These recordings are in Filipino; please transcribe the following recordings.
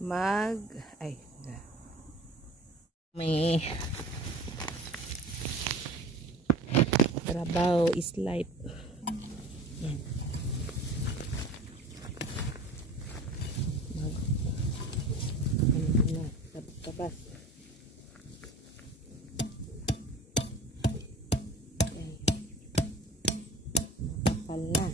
ay, may trabaho is life. Yan. Tapos kapal na.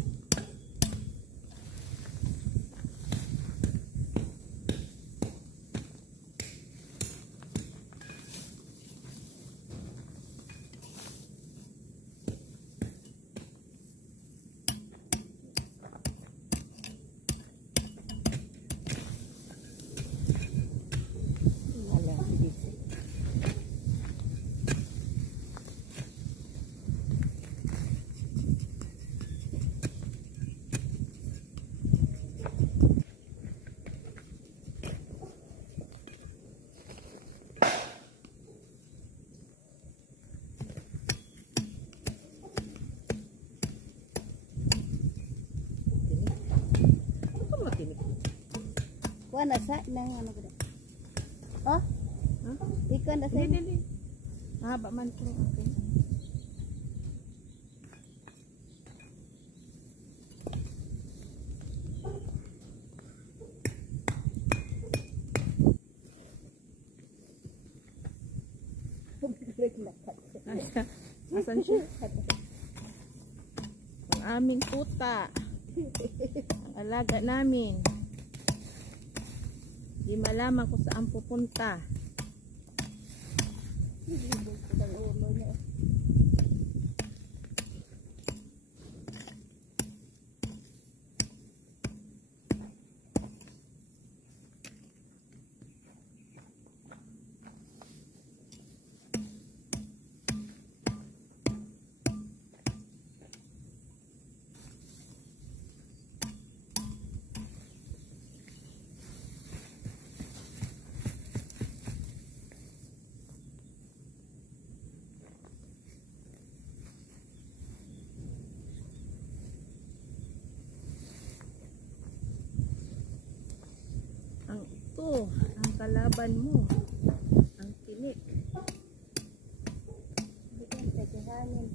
Wala sa nang ano ko. Oh? Huh? Ikan na sa. Dili. Mahaba man to. Okay. Asan siya? Ang aming puta. Ang alaga namin. Di malaman kung saan pupunta. Ito, ang kalaban mo, ang tinik. Bigyan sa jihanin.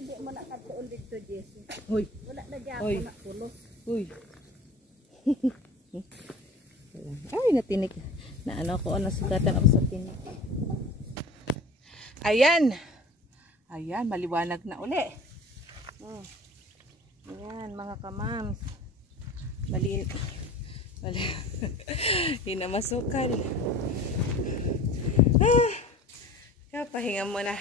Hindi mo na katuon dito, Jessie. Uy. Wala na dyan ako na pulos. Uy. Ay, natinik. Na ano ko, nasugatan ako sa tinik. Ayan. Ayan, maliwanag na uli. Ayan, mga kamams. Mali. Hindi na masukal. Pahinga mo na.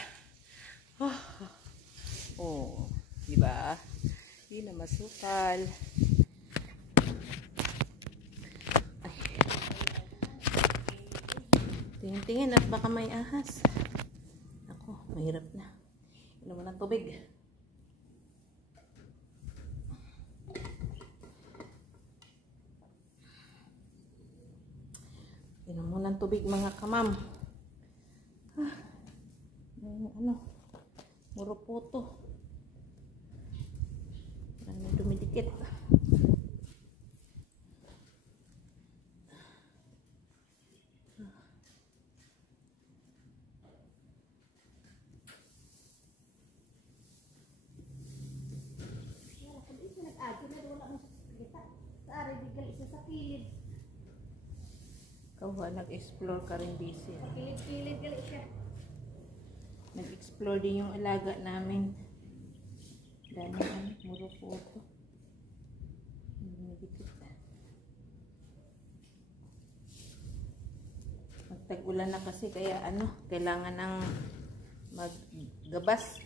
Oh, di ba? Hindi na masukal. Tingin-tingin at baka may ahas. Ako, mahirap na. Inom mo ng tubig. Inom mo ng tubig, mga kamam. Ano? Murupoto. Ano dumidikit. Kau nag-explore ka rin busy. Kilid-kilid gali siya. explore din yung alaga namin. Dami ang murukoto. Magtag-ulan na kasi kaya kailangan ng maggabas.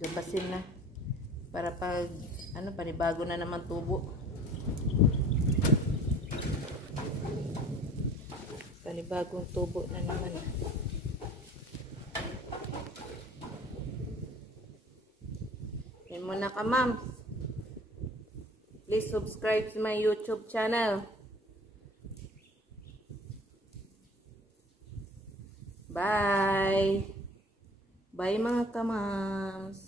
Gabasin na para pag panibago na naman tubo. Panibagong tubo na naman. Yan muna ka, ma'am. Please subscribe to my YouTube channel. Bye! Bye mga kamams!